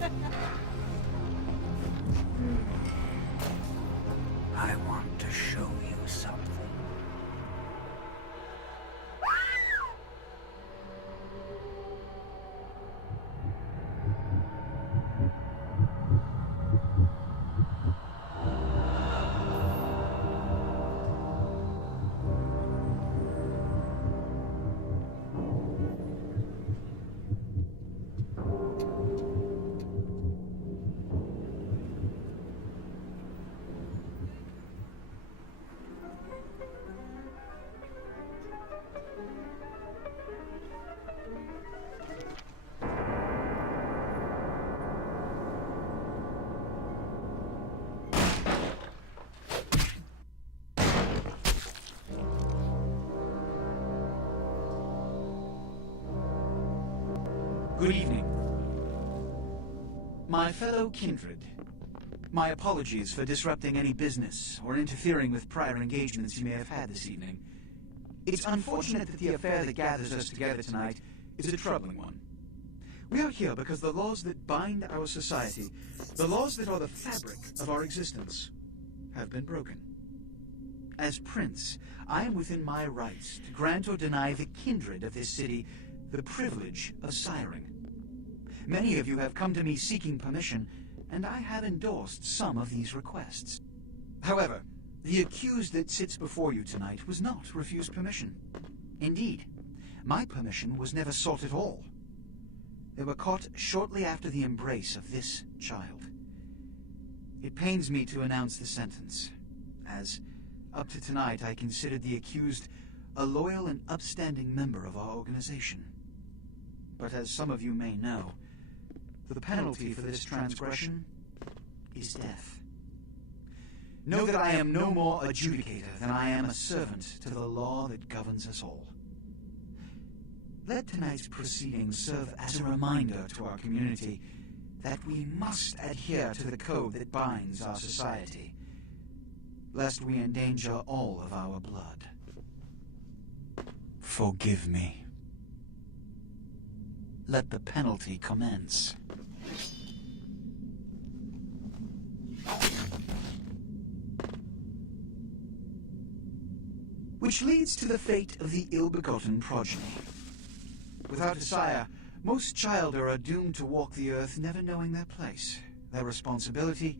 I want to show you something. Good evening. My fellow kindred, my apologies for disrupting any business or interfering with prior engagements you may have had this evening. It's unfortunate that the affair that gathers us together tonight is a troubling one. We are here because the laws that bind our society, the laws that are the fabric of our existence, have been broken. As Prince, I am within my rights to grant or deny the kindred of this city the privilege of siring. Many of you have come to me seeking permission, and I have endorsed some of these requests. However, the accused that sits before you tonight was not refused permission. Indeed, my permission was never sought at all. They were caught shortly after the embrace of this child. It pains me to announce the sentence, as up to tonight I considered the accused a loyal and upstanding member of our organization. But as some of you may know, the penalty for this transgression is death. Know that I am no more adjudicator than I am a servant to the law that governs us all. Let tonight's proceedings serve as a reminder to our community that we must adhere to the code that binds our society, lest we endanger all of our blood. Forgive me. Let the penalty commence. Which leads to the fate of the ill-begotten progeny. Without a sire, most childer are doomed to walk the earth never knowing their place, their responsibility,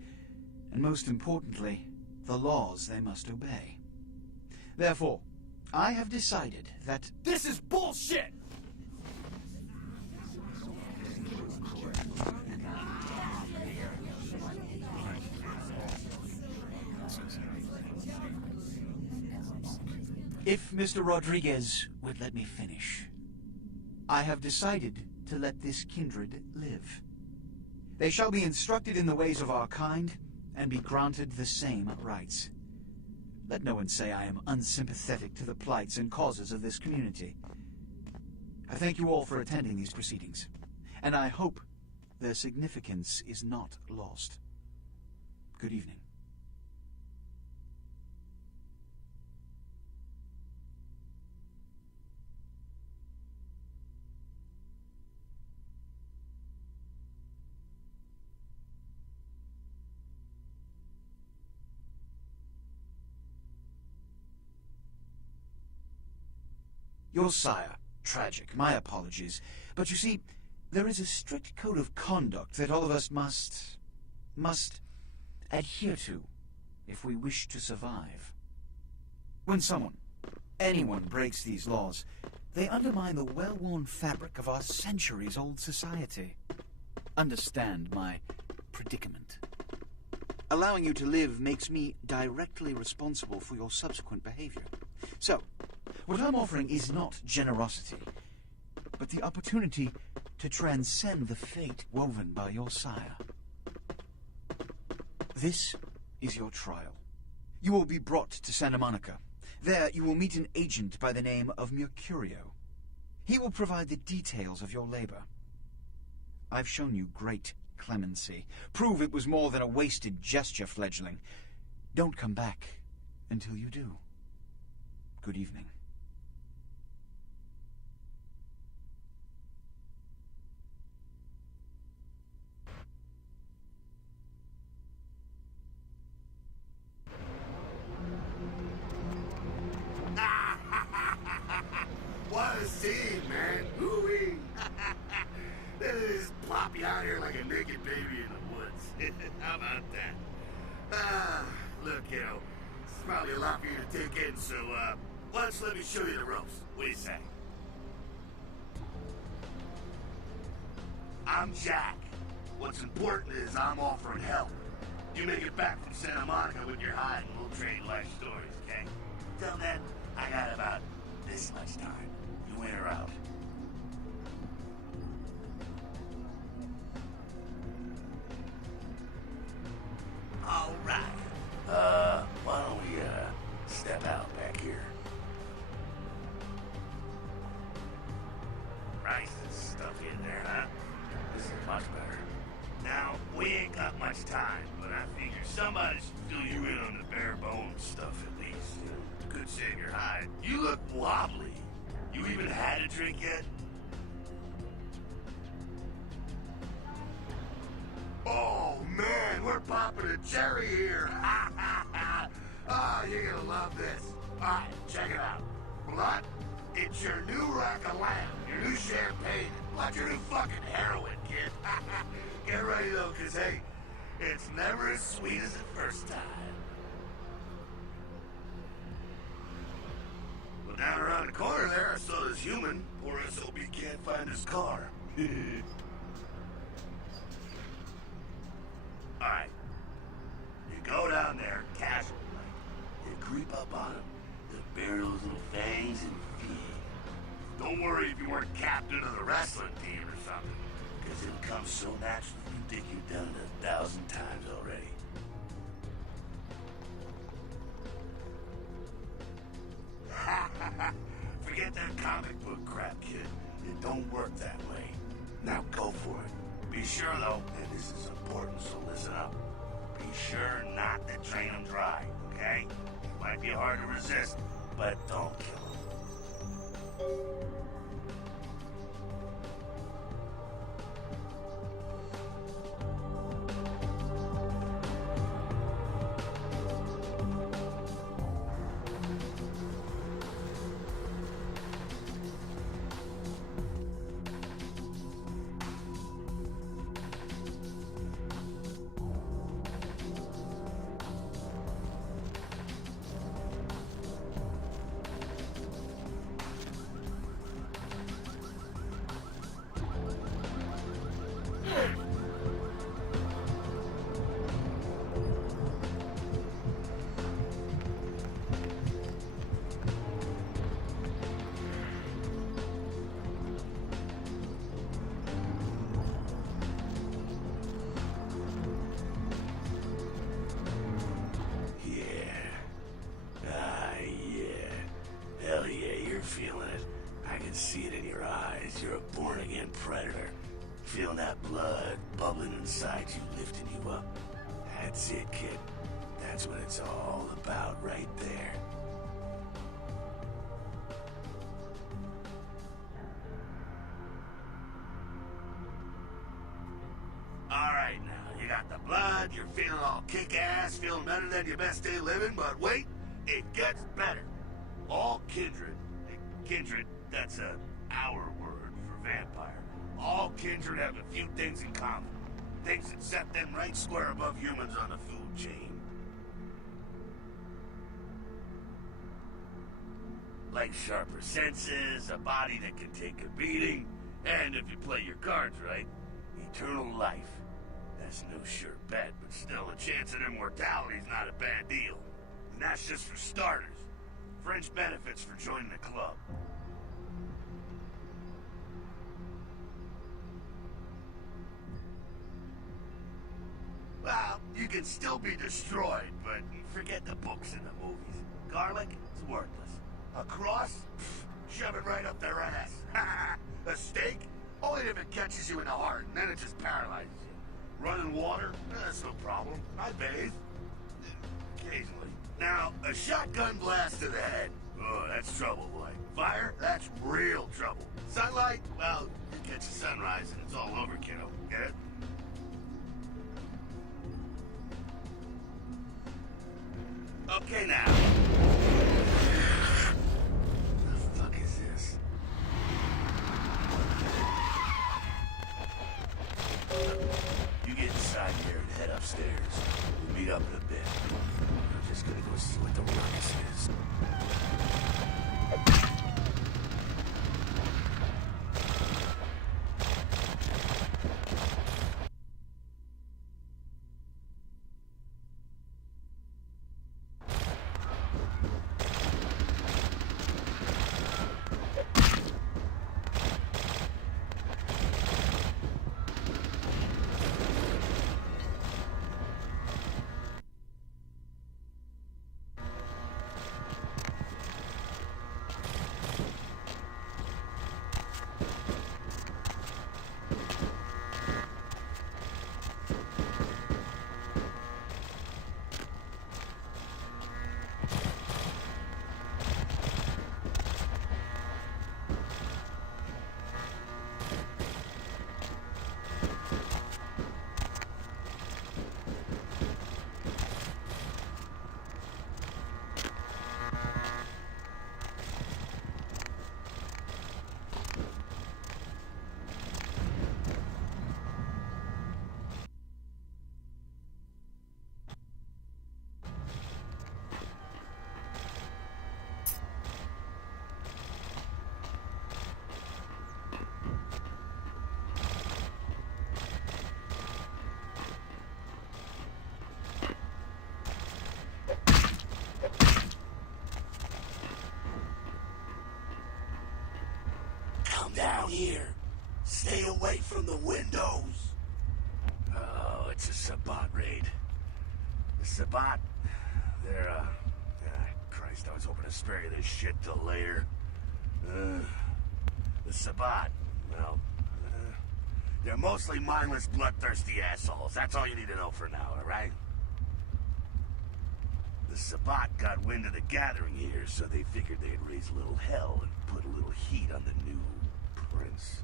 and most importantly, the laws they must obey. Therefore, I have decided that— This is bullshit! If Mr. Rodriguez would let me finish. I have decided to let this kindred live. They shall be instructed in the ways of our kind and be granted the same rights. Let no one say I am unsympathetic to the plights and causes of this community. I thank you all for attending these proceedings, and I hope their significance is not lost. Good evening. Your sire, tragic, my apologies. But you see, there is a strict code of conduct that all of us must adhere to if we wish to survive. When anyone breaks these laws, they undermine the well-worn fabric of our centuries-old society. Understand my predicament. Allowing you to live makes me directly responsible for your subsequent behavior. So, what I'm offering is not generosity, but the opportunity to transcend the fate woven by your sire. This is your trial. You will be brought to Santa Monica. There you will meet an agent by the name of Mercurio. He will provide the details of your labor. I've shown you great clemency. Prove it was more than a wasted gesture, fledgling. Don't come back until you do. Good evening. scene, man. Woo-wee. They just plop you out here like a naked baby in the woods. How about that? Look, kiddo, it's probably a lot for you to take in, so, let's let me show you the ropes. What do you say? I'm Jack. What's important is I'm offering help. You make it back from Santa Monica with your hide and we'll trade life stories, okay? Till then, I got about this much time. You in or out? All right. Why don't we, step out back here? Rice and stuff in there, huh? This is much better. Now, we ain't got much time, but I figure somebody should fill you in on the bare bones stuff at least. You know, could save your hide. You look wobbly. You even had a drink yet? Oh, man, we're popping a cherry here. Oh, you're gonna love this. All right, check it out. Blood, it's your new rack of lamb, your new champagne, like your new fucking heroin, kid. Get ready, though, because, hey, it's never as sweet as the first time. Well, down around the corner there, I saw this human. Poor SOB can't find his car. Alright. You go down there, casual like. You creep up on him. You bare those little fangs and feed. Don't worry if you weren't captain of the wrestling team or something. Because it'll come so natural you think you've done it 1,000 times already. Forget that comic book crap, kid. It don't work that way. Now go for it. Be sure, though, and this is important, so listen up. Be sure not to drain them dry, okay? It might be hard to resist, but don't kill them. Feeling it. I can see it in your eyes. You're a born-again predator. Feeling that blood bubbling inside you, lifting you up. That's it, kid. That's what it's all about right there. Alright now, you got the blood, you're feeling all kick-ass, feeling better than your best day living, but wait, it gets better. All kindred, that's our word for vampire. All kindred have a few things in common. Things that set them right square above humans on the food chain. Like sharper senses, a body that can take a beating, and if you play your cards right, eternal life. That's no sure bet, but still a chance at immortality's not a bad deal. And that's just for starters. Fringe benefits for joining the club. Well, you can still be destroyed, but forget the books and the movies. Garlic is worthless. A cross? Pfft, shove it right up their ass. A steak? Only if it catches you in the heart, and then it just paralyzes you. Running water? That's no problem. I bathe. Occasionally. Now, a shotgun blast to the head. Oh, that's trouble, boy. Fire? That's real trouble. Sunlight? Well, you catch the sunrise and it's all over, kiddo. Get it? Okay, now. What the fuck is this? upstairs. We'll meet up in a bit. I'm just gonna go see what the ruckus is. Down here. Stay away from the windows. Oh, it's a Sabbat raid. The Sabbat, they're, Christ, I was hoping to spare you this shit till later. The Sabbat, well, they're mostly mindless, bloodthirsty assholes. That's all you need to know for now, alright? The Sabbat got wind of the gathering here, so they figured they'd raise a little hell and put a little heat on the new prince.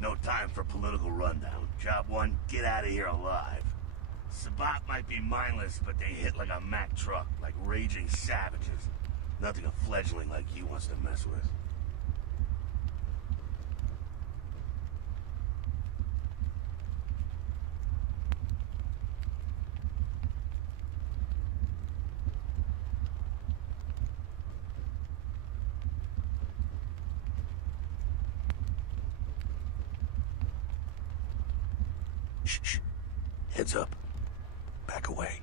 No time for political rundown. Job one, get out of here alive. Sabbat might be mindless, but they hit like a Mack truck, like raging savages. Nothing a fledgling like you wants to mess with. Shh. Heads up. Back away.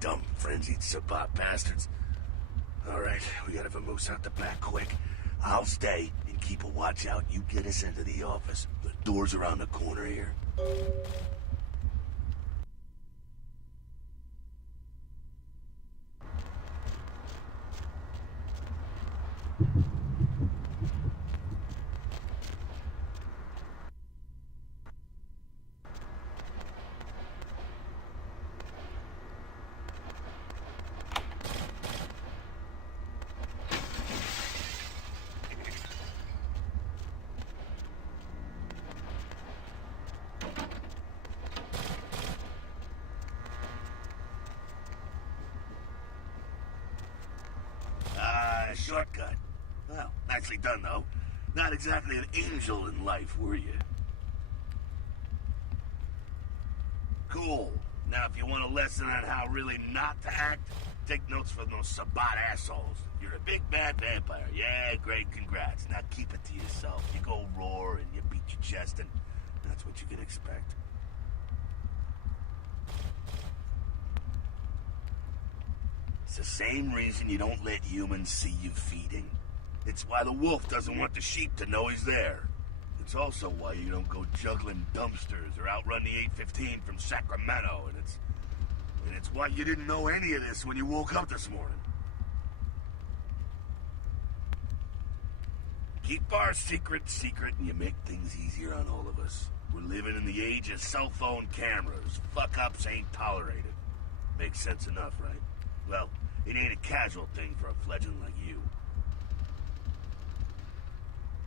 Dumb, frenzied Sabbat bastards. Alright, we gotta vamoose out the back quick. I'll stay and keep a watch out. You get us into the office. The door's around the corner here. Shortcut. Well, nicely done, though. Not exactly an angel in life, were you? Cool. Now, if you want a lesson on how really not to act, take notes from those Sabbat assholes. You're a big bad vampire. Yeah, great, congrats. Now keep it to yourself. You go roar and you beat your chest, and that's what you can expect. It's the same reason you don't let humans see you feeding. It's why the wolf doesn't want the sheep to know he's there. It's also why you don't go juggling dumpsters or outrun the 815 from Sacramento, and it's why you didn't know any of this when you woke up this morning. Keep our secret secret and you make things easier on all of us. We're living in the age of cell phone cameras. Fuck-ups ain't tolerated. Makes sense enough, right? Well, it ain't a casual thing for a fledgling like you.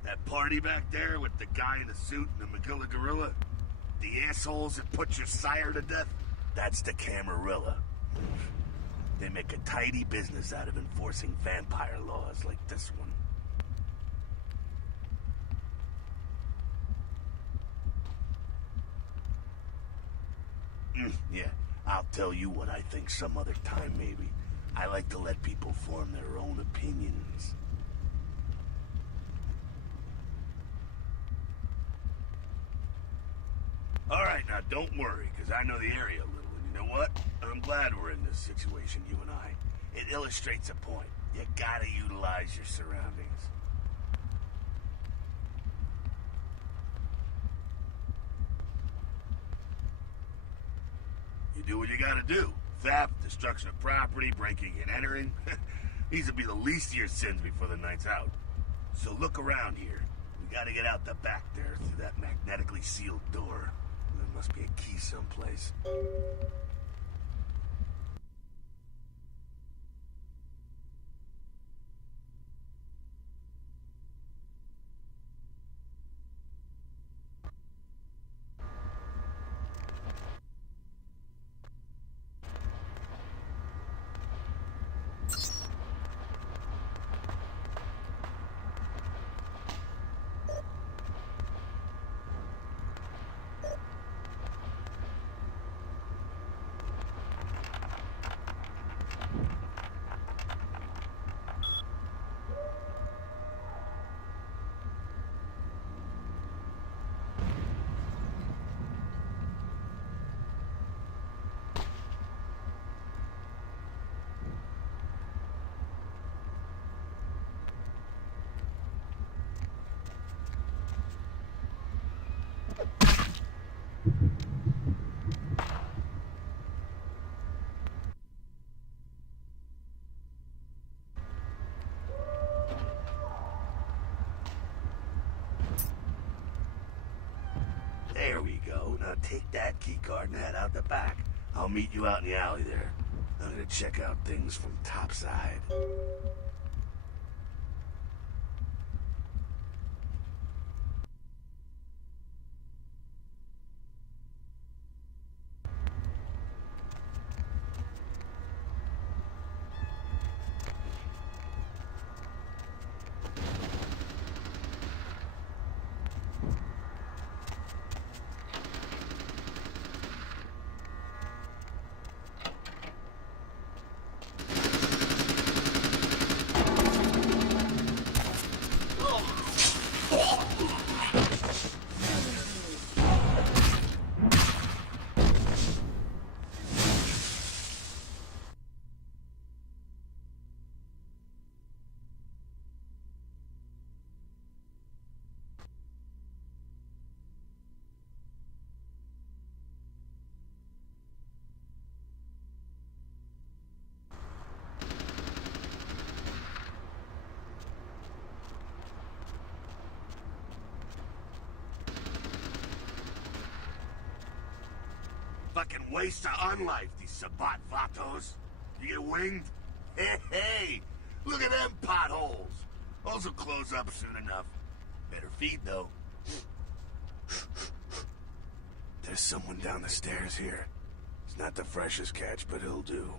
That party back there with the guy in the suit and the Magilla Gorilla? The assholes that put your sire to death? That's the Camarilla. They make a tidy business out of enforcing vampire laws like this one. Yeah, I'll tell you what I think some other time, maybe. I like to let people form their own opinions. Alright, now don't worry, because I know the area a little, and you know what? I'm glad we're in this situation, you and I. It illustrates a point. You gotta utilize your surroundings. You do what you gotta do. Theft, destruction of property, breaking and entering. These will be the least of your sins before the night's out. So look around here. We gotta get out the back there through that magnetically sealed door. There must be a key someplace. There we go. Now take that keycard and head out the back. I'll meet you out in the alley there. I'm gonna check out things from topside. Fucking waste of unlife, these Sabat Vatos. You get winged? Hey, hey! Look at them potholes! Those will close up soon enough. Better feed, though. There's someone down the stairs here. It's not the freshest catch, but it'll do.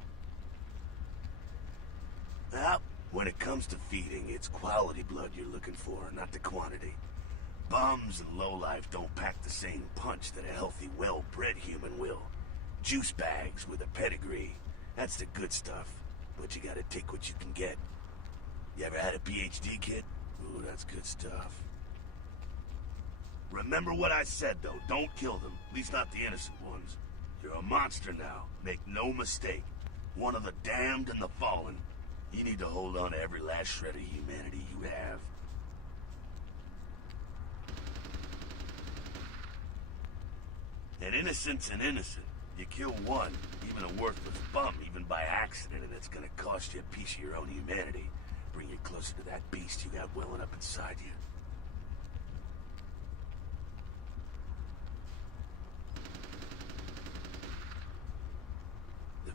Well, when it comes to feeding, it's quality blood you're looking for, not the quantity. Bums and lowlife don't pack the same punch that a healthy, well-bred human will. Juice bags with a pedigree. That's the good stuff. But you gotta take what you can get. You ever had a PhD, kid? Ooh, that's good stuff. Remember what I said, though. Don't kill them. At least not the innocent ones. You're a monster now. Make no mistake. One of the damned and the fallen. You need to hold on to every last shred of humanity you have. An innocent's an innocent. You kill one, even a worthless bum, even by accident, and it's gonna cost you a piece of your own humanity. Bring you closer to that beast you got welling up inside you.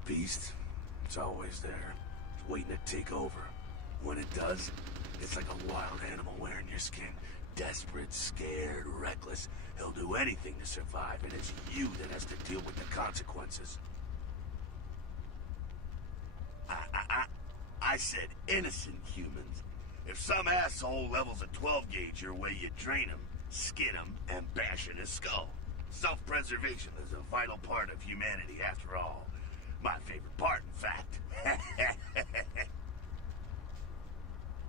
beast, it's always there, waiting to take over. When it does, it's like a wild animal wearing your skin. Desperate, scared, reckless. He'll do anything to survive, and it's you that has to deal with the consequences. I said innocent humans. If some asshole levels a 12 gauge your way, you drain him, skin him, and bash in his skull. Self-preservation is a vital part of humanity, after all. My favorite part, in fact.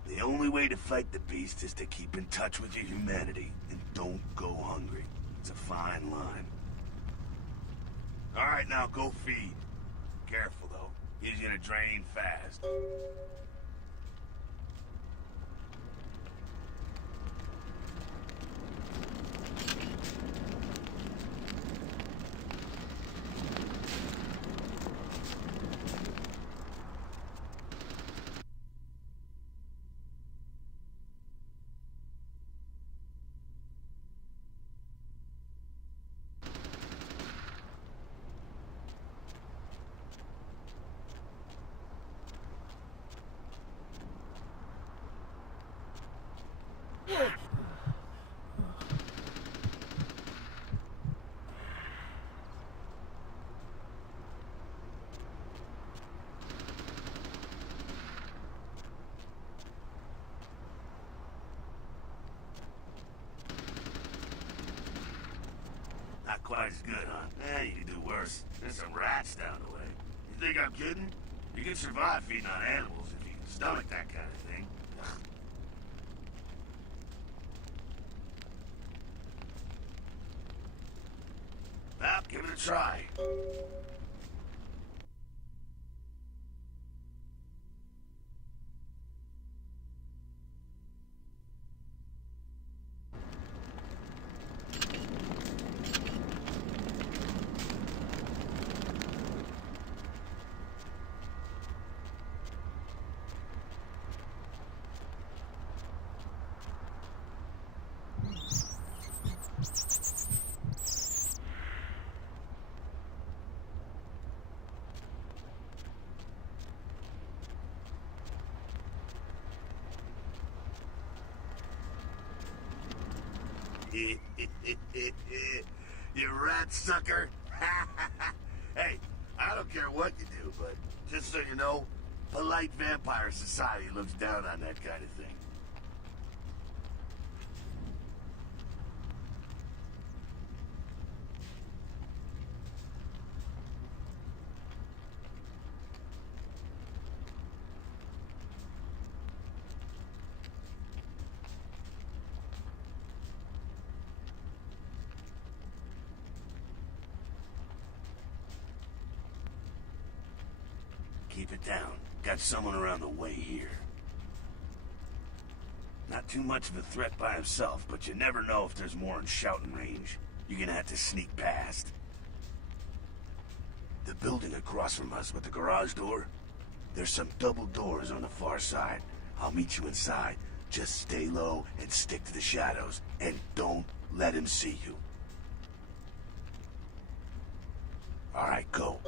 The only way to fight the beast is to keep in touch with your humanity, and don't go hungry. It's a fine line. Alright, now go feed. Careful, though. He's gonna drain fast. Not quite as good, huh? You can do worse. There's some rats down the way. You think I'm kidding? You can survive feeding on animals if you can stomach that kind of thing. Well, give it a try. You rat sucker. Hey, I don't care what you do, but just so you know, polite vampire society looks down on that kind of thing. Keep it down. Got someone around the way here. Not too much of a threat by himself, but you never know if there's more in shouting range. You're gonna have to sneak past. The building across from us with the garage door, there's some double doors on the far side. I'll meet you inside. Just stay low and stick to the shadows, and don't let him see you. All right, go.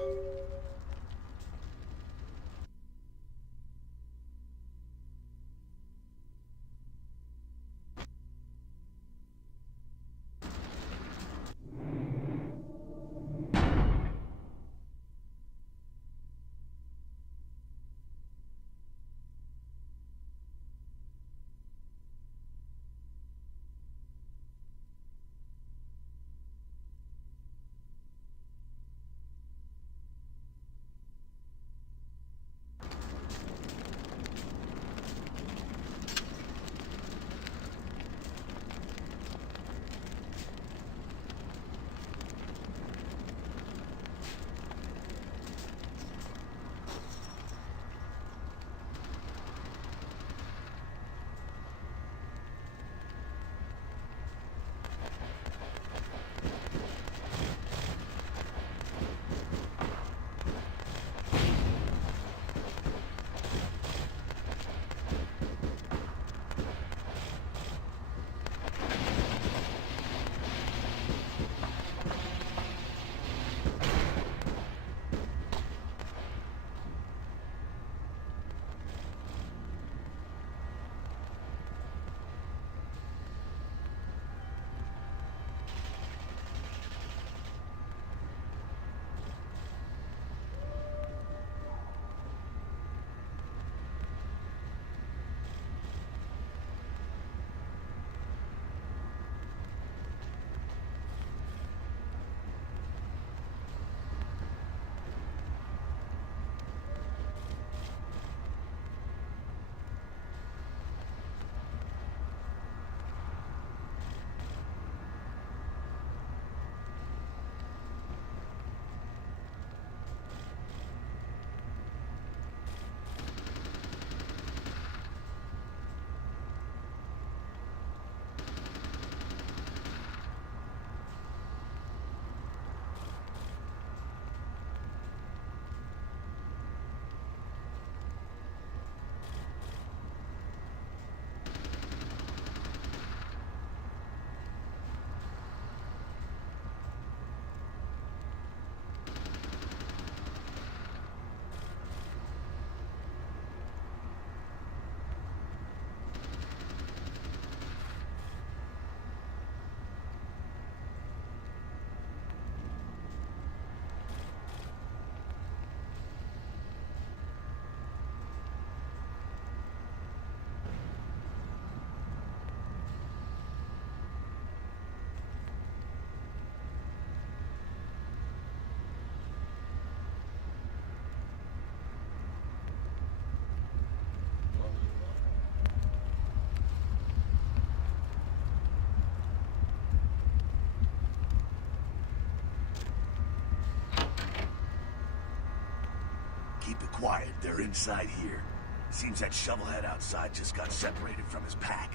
quiet. They're inside here. Seems that shovelhead outside just got separated from his pack.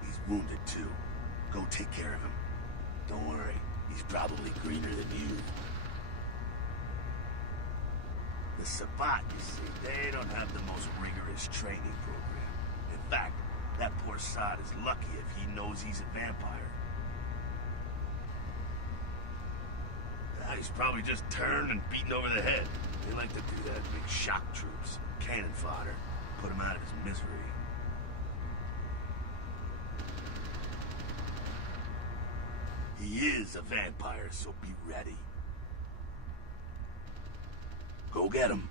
He's wounded too. Go take care of him. Don't worry, he's probably greener than you. The Sabbat, you see, they don't have the most rigorous training program. In fact, that poor sod is lucky if he knows he's a vampire. He's probably just turned and beaten over the head. They like to do that, big shock troops. Cannon fodder. Put him out of his misery. He is a vampire, so be ready. Go get him.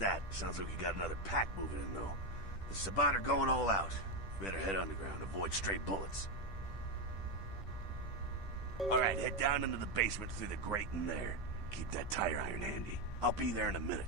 That. Sounds like we got another pack moving in, though. The Sabbat are going all out. Better head underground, avoid stray bullets. Alright, head down into the basement through the grate in there. Keep that tire iron handy. I'll be there in a minute.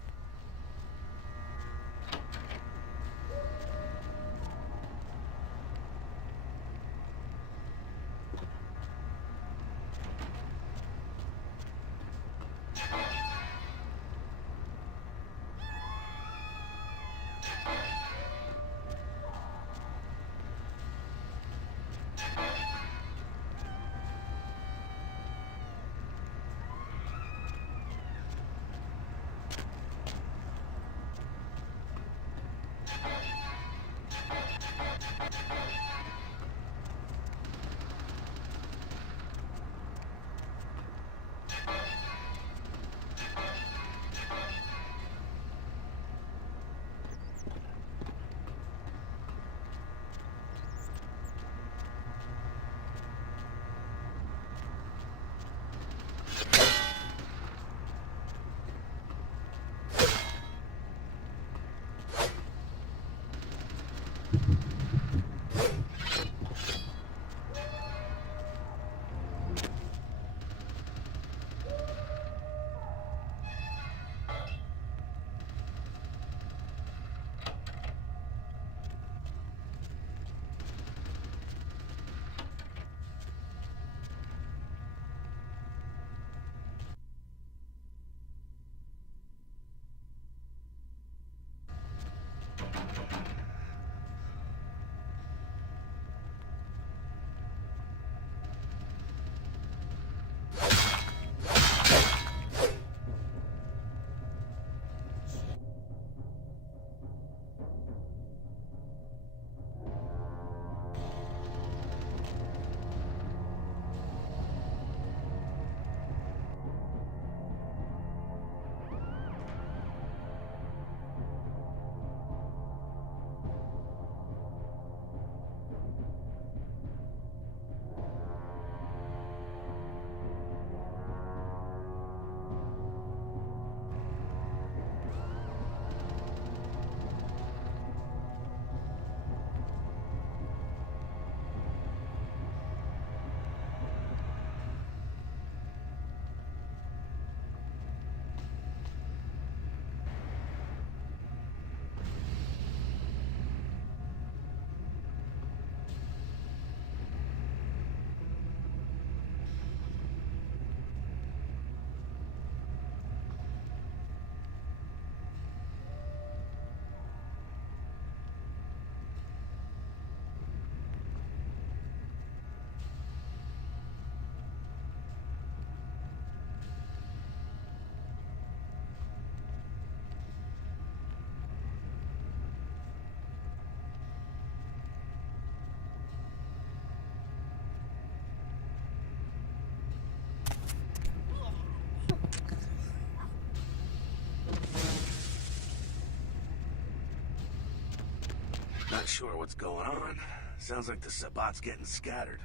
Not sure what's going on. Sounds like the Sabbat's getting scattered.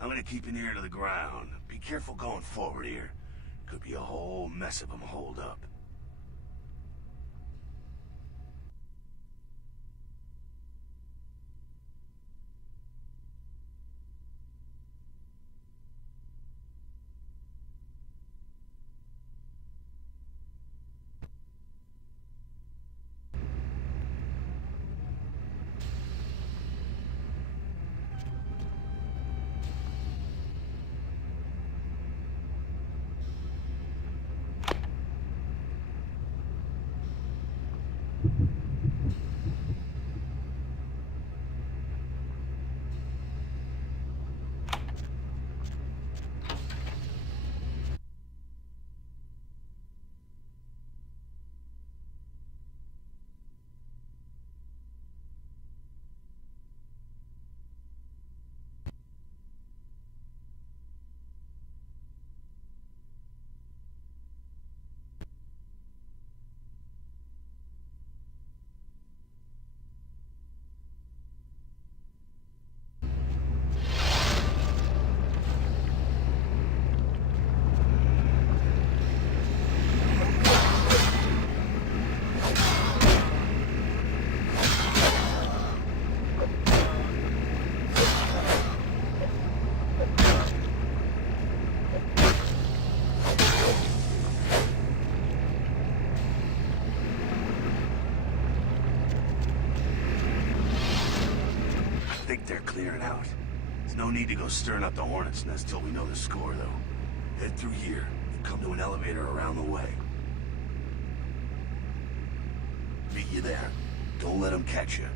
I'm gonna keep an ear to the ground. Be careful going forward here. Could be a whole mess of them holed up. I think they're clearing out. There's no need to go stirring up the hornet's nest till we know the score, though. Head through here. Come to an elevator around the way. Meet you there. Don't let them catch you.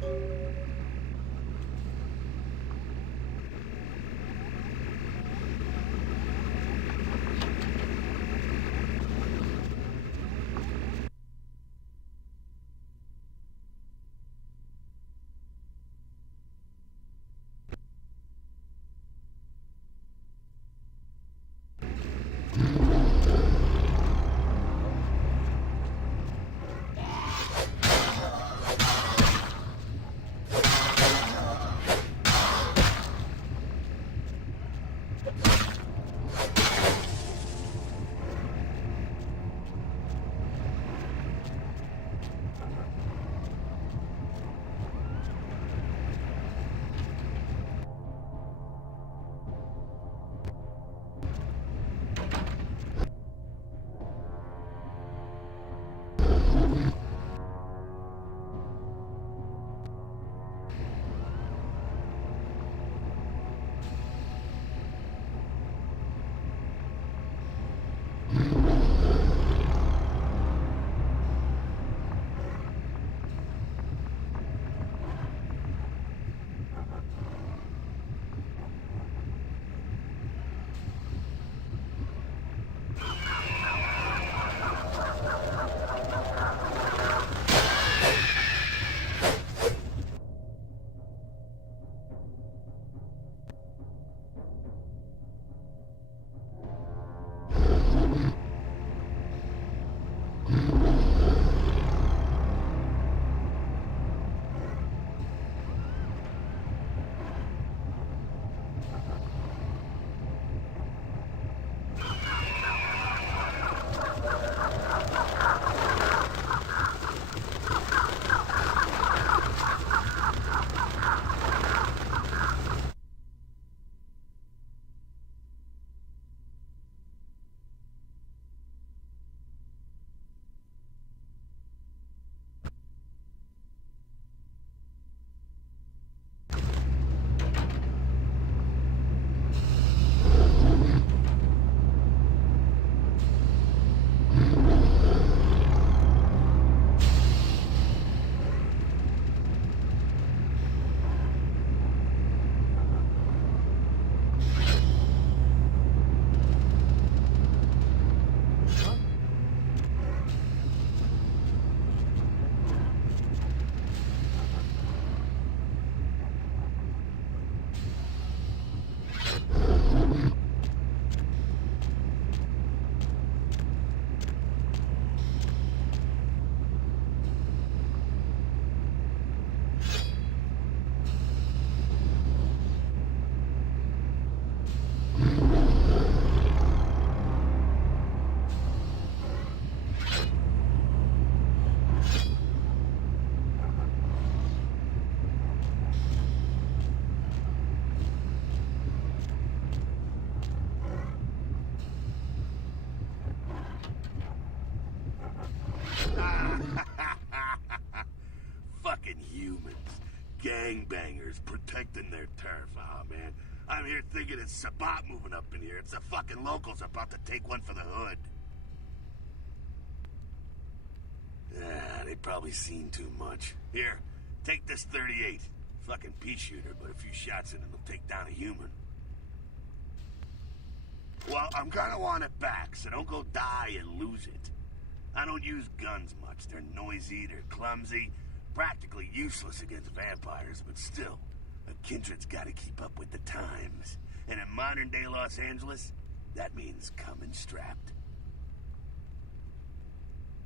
gangbangers protecting their turf. Oh, man. I'm here thinking it's Sabat moving up in here. It's the fucking locals about to take one for the hood. They probably seen too much. Here, take this 38. Fucking pea shooter, but a few shots in it will take down a human. Well, I'm gonna want it back, so don't go die and lose it. I don't use guns much. They're noisy, they're clumsy, practically useless against vampires, but still, a kindred's gotta keep up with the times. And in modern-day Los Angeles, that means coming strapped.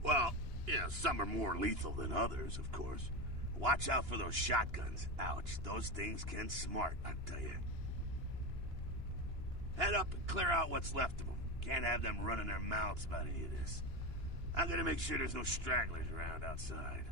Well, yeah, some are more lethal than others, of course. Watch out for those shotguns. Ouch, those things can smart, I tell you. Head up and clear out what's left of them. Can't have them running their mouths about any of this. I'm gonna make sure there's no stragglers around outside.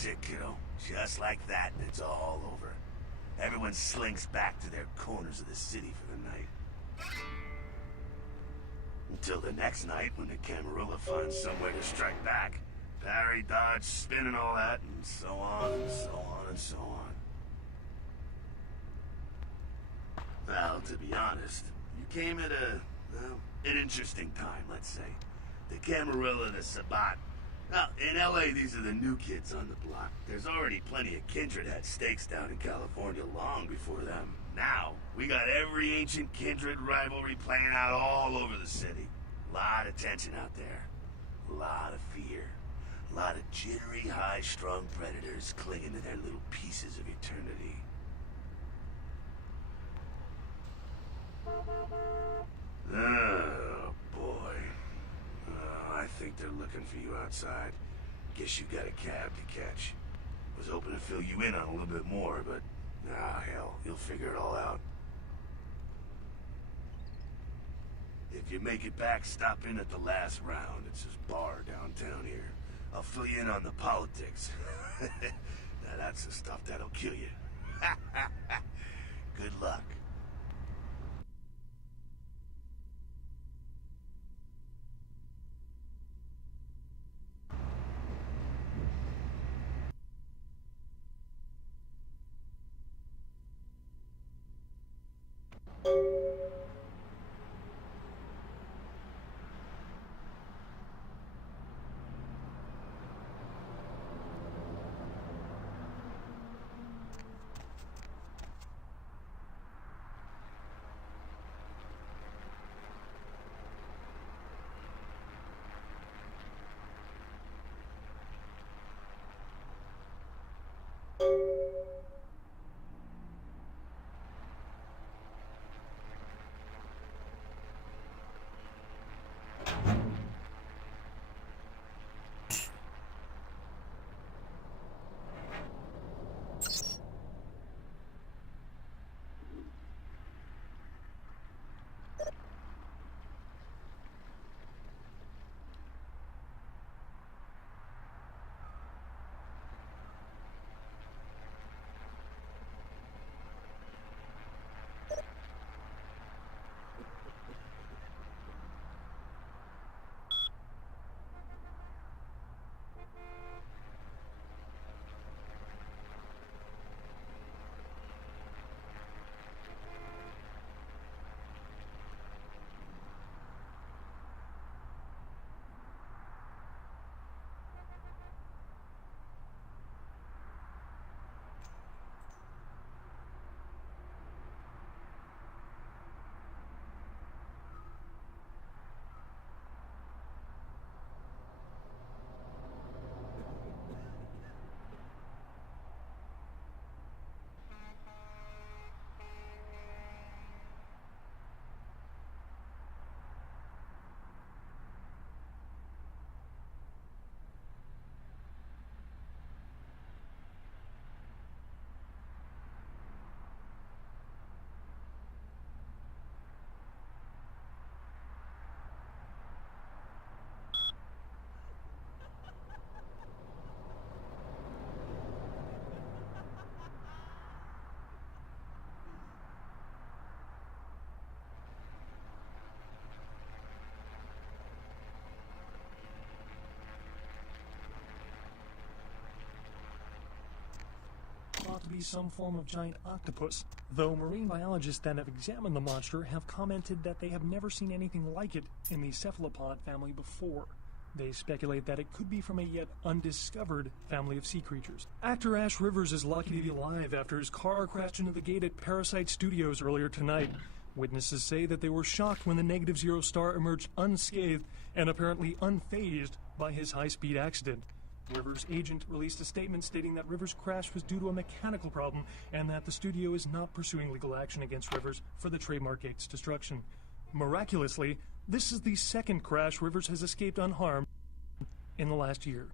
That's it, kiddo. Just like that, and it's all over. Everyone slinks back to their corners of the city for the night. Until the next night, when the Camarilla finds somewhere to strike back. Parry, dodge, spin and all that, and so on, and so on, and so on. Well, to be honest, you came at an interesting time, let's say. The Camarilla and the Sabat. Now, in LA, these are the new kids on the block. There's already plenty of kindred had stakes down in California long before them. Now, we got every ancient kindred rivalry playing out all over the city. A lot of tension out there. A lot of fear. A lot of jittery, high-strung predators clinging to their little pieces of eternity. Oh, boy. I think they're looking for you outside. Guess you got a cab to catch. Was hoping to fill you in on a little bit more, but... hell, you'll figure it all out. If you make it back, stop in at the last round. It's this bar downtown here. I'll fill you in on the politics. Now that's the stuff that'll kill you. Good luck. Thought to be some form of giant octopus, though marine biologists that have examined the monster have commented that they have never seen anything like it in the cephalopod family before. They speculate that it could be from a yet undiscovered family of sea creatures. Actor Ash Rivers is lucky to be alive after his car crashed into the gate at Parasite Studios earlier tonight. Witnesses say that they were shocked when the Negative Zero star emerged unscathed and apparently unfazed by his high-speed accident. Rivers' agent released a statement stating that Rivers' crash was due to a mechanical problem and that the studio is not pursuing legal action against Rivers for the trademark gate's destruction. Miraculously, this is the second crash Rivers has escaped unharmed in the last year.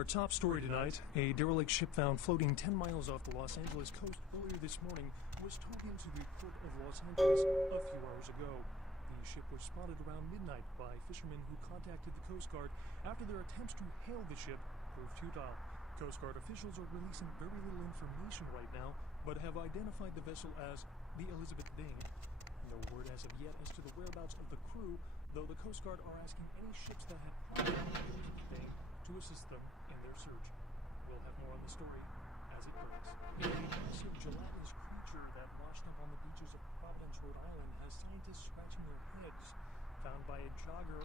Our top story tonight, a derelict ship found floating 10 miles off the Los Angeles coast earlier this morning was towed into the port of Los Angeles a few hours ago. The ship was spotted around midnight by fishermen who contacted the Coast Guard after their attempts to hail the ship proved futile. Coast Guard officials are releasing very little information right now, but have identified the vessel as the Elizabeth Dane. No word as of yet as to the whereabouts of the crew, though the Coast Guard are asking any ships that have planted on the Elizabeth Dane to assist them in their search. We'll have more on the story as it breaks. A massive gelatinous creature creature that washed up on the beaches of Providence, Rhode Island has scientists scratching their heads. Found by a jogger